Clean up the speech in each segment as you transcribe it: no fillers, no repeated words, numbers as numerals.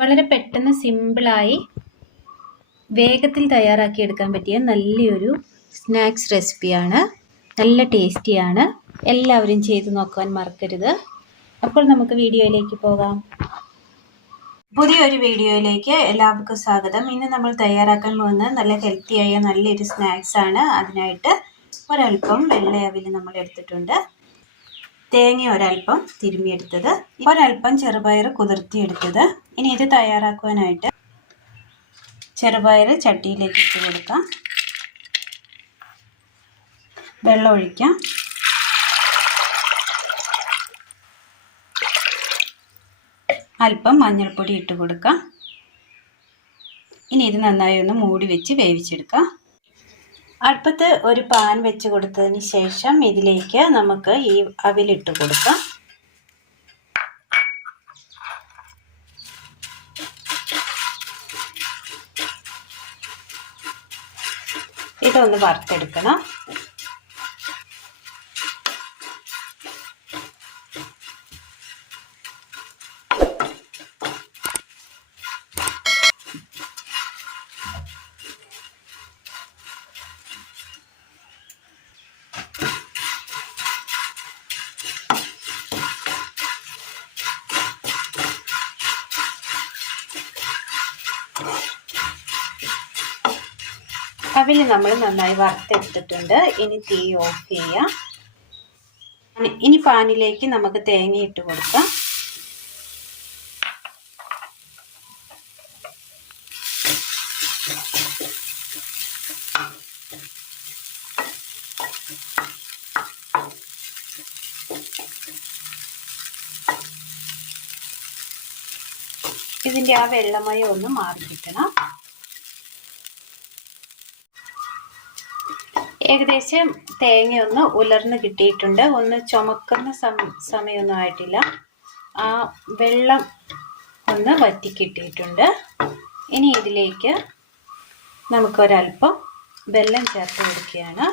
വളരെ പെട്ടെന്ന് സിമ്പിളായി വേഗത്തിൽ തയ്യാറാക്കിയെടുക്കാൻ പറ്റിയ നല്ലൊരു സ്നാക്സ് റെസിപ്പിയാണ്. നല്ല ടേസ്റ്റിയാണ്. എല്ലാവരും ചെയ്ത് നോക്കാൻ മറക്കരുത്. അപ്പോൾ നമുക്ക് വീഡിയോയിലേക്ക് പോകാം. പുതിയൊരു വീഡിയോയിലേക്ക് എല്ലാവർക്കും സ്വാഗതം. ഇന്ന് നമ്മൾ തയ്യാറാക്കാൻ പോകുന്ന നല്ല ഹെൽത്തിയായ നല്ലൊരു സ്നാക്സ് ആണ്. അതിനായിട്ട് ഒരൽപ്പം വെള്ള അവിൽ നമ്മൾ എടുത്തിട്ടുണ്ട്. തേങ്ങ ഒരൽപ്പം തിരുമ്മിയെടുത്തത്, ഒരൽപ്പം ചെറുപയർ കുതിർത്തിയെടുത്തത്. ഇനി ഇത് തയ്യാറാക്കുവാനായിട്ട് ചെറുപയർ ചട്ടിയിലേക്ക് ഇട്ട് കൊടുക്കാം. വെള്ളം ഒഴിക്കാം. അല്പം മഞ്ഞൾപ്പൊടി ഇട്ട് കൊടുക്കാം. ഇനി ഇത് നന്നായി ഒന്ന് മൂടി വെച്ച് വേവിച്ചെടുക്കാം. അടുപ്പത്ത് ഒരു പാൻ വെച്ച് കൊടുത്തതിന് ശേഷം ഇതിലേക്ക് നമുക്ക് ഈ അവിലിട്ട് കൊടുക്കാം. ഇതൊന്ന് വറുത്തെടുക്കണം. അവിൽ നമ്മൾ നന്നായി വറുത്തെടുത്തിട്ടുണ്ട്. ഇനി തീ ഓഫ് ചെയ്യാം. ഇനി പാനിലേക്ക് നമുക്ക് തേങ്ങ ഇട്ട് കൊടുക്കാം. ഇതിൻ്റെ ആ വെള്ളമയം ഒന്ന് മാറി കിട്ടണം. ഏകദേശം തേങ്ങ ഒന്ന് ഉലർന്ന് കിട്ടിയിട്ടുണ്ട്. ഒന്ന് ചുമക്കുന്ന സമയമൊന്നും ആയിട്ടില്ല. ആ വെള്ളം ഒന്ന് വറ്റി കിട്ടിയിട്ടുണ്ട്. ഇനി ഇതിലേക്ക് നമുക്കൊരൽപ്പം വെള്ളം ചേർത്ത് കൊടുക്കുകയാണ്.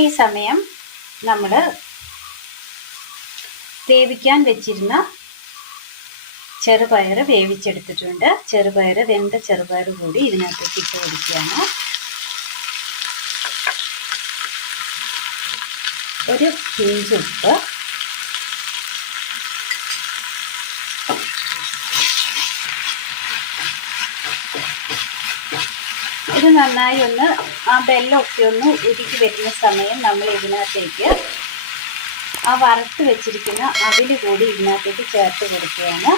ഈ സമയം നമ്മൾ വേവിക്കാൻ വെച്ചിരുന്ന ചെറുപയർ വേവിച്ചെടുത്തിട്ടുണ്ട്. വെന്ത ചെറുപയർ കൂടി ഇതിനകത്തേക്ക് ഇട്ട് കൊടുക്കുകയാണ്. ഒരു പിഞ്ച് ഉപ്പ്, ഇത് നന്നായി ഒന്ന് ആ വെള്ളമൊക്കെ ഒന്ന് ഉരുക്കി വരുന്ന സമയം നമ്മൾ ഇതിനകത്തേക്ക് ആ വറുത്ത് വെച്ചിരിക്കുന്ന അവിൽ കൂടി ഇതിനകത്തേക്ക് ചേർത്ത് കൊടുക്കുകയാണ്.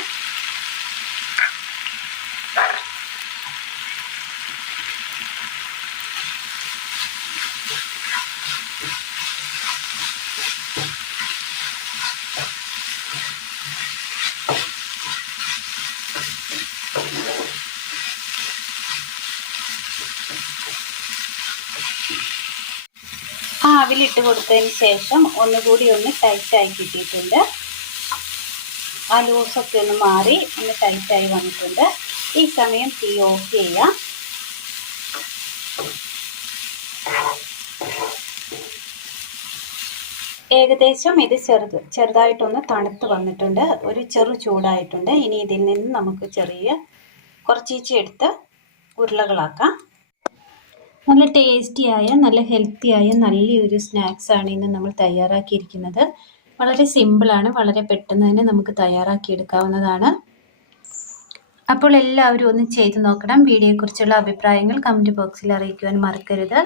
ആ അവിലിട്ട് കൊടുത്തതിന് ശേഷം ഒന്നുകൂടി ഒന്ന് ടൈറ്റായി കിട്ടിയിട്ടുണ്ട്. ആ ലൂസൊക്കെ ഒന്ന് മാറി ഒന്ന് ടൈറ്റായി വന്നിട്ടുണ്ട്. ഈ സമയം തീ ഓഫ് ചെയ്യാം. ഏകദേശം ഇത് ചെറുതായിട്ടൊന്ന് തണുത്ത് വന്നിട്ടുണ്ട്. ഒരു ചെറു ചൂടായിട്ടുണ്ട്. ഇനി ഇതിൽ നിന്ന് നമുക്ക് കുറച്ചീച്ചി എടുത്ത് ഉരുളകളാക്കാം. നല്ല ടേസ്റ്റിയായ നല്ല ഹെൽത്തിയായ നല്ലൊരു സ്നാക്സാണ് ഇന്ന് നമ്മൾ തയ്യാറാക്കിയിരിക്കുന്നത്. വളരെ സിമ്പിളാണ്. വളരെ പെട്ടെന്ന് തന്നെ നമുക്ക് തയ്യാറാക്കിയെടുക്കാവുന്നതാണ്. അപ്പോൾ എല്ലാവരും ഒന്ന് ചെയ്ത് നോക്കണം. വീഡിയോയെക്കുറിച്ചുള്ള അഭിപ്രായങ്ങൾ കമൻറ്റ് ബോക്സിൽ അറിയിക്കുവാൻ മറക്കരുത്.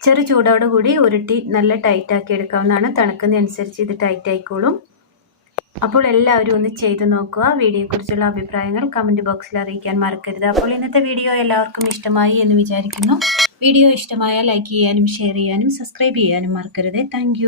ചെറു ചൂടോടുകൂടി ഉരുട്ടി നല്ല ടൈറ്റാക്കി എടുക്കാവുന്നതാണ്. തണുക്കുന്നതനുസരിച്ച് ഇത് ടൈറ്റ് ആയിക്കോളും. അപ്പോൾ എല്ലാവരും ഒന്ന് ചെയ്ത് നോക്കുക. വീഡിയോയെക്കുറിച്ചുള്ള അഭിപ്രായങ്ങൾ കമൻറ്റ് ബോക്സിൽ അറിയിക്കാൻ മറക്കരുത്. അപ്പോൾ ഇന്നത്തെ വീഡിയോ എല്ലാവർക്കും ഇഷ്ടമായി എന്ന് വിചാരിക്കുന്നു. വീഡിയോ ഇഷ്ടമായാൽ ലൈക്ക് ചെയ്യാനും ഷെയർ ചെയ്യാനും സബ്സ്ക്രൈബ് ചെയ്യാനും മറക്കരുത്. താങ്ക്